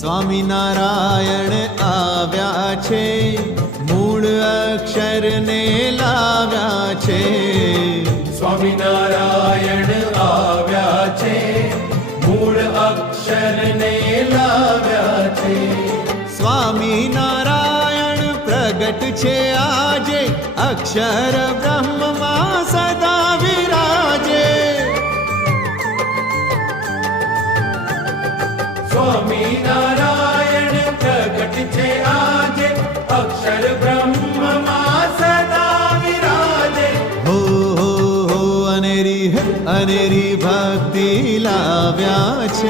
સ્વામિનારાયણ આવ્યા છે, મૂળ અક્ષરને લાવ્યા છે. સ્વામિનારાયણ આવ્યા છે, મૂળ અક્ષરને લાવ્યા છે. સ્વામિનારાયણ પ્રગટ છે આજે, અક્ષર બ્રહ્મમાં સદા વિરાજે. સ્વામિનારાયણ પ્રગટ છે આજે, અક્ષર બ્રહ્મમાં સદા વિરાજે. હો અનેરી ભક્તિ લાવ્યા છે.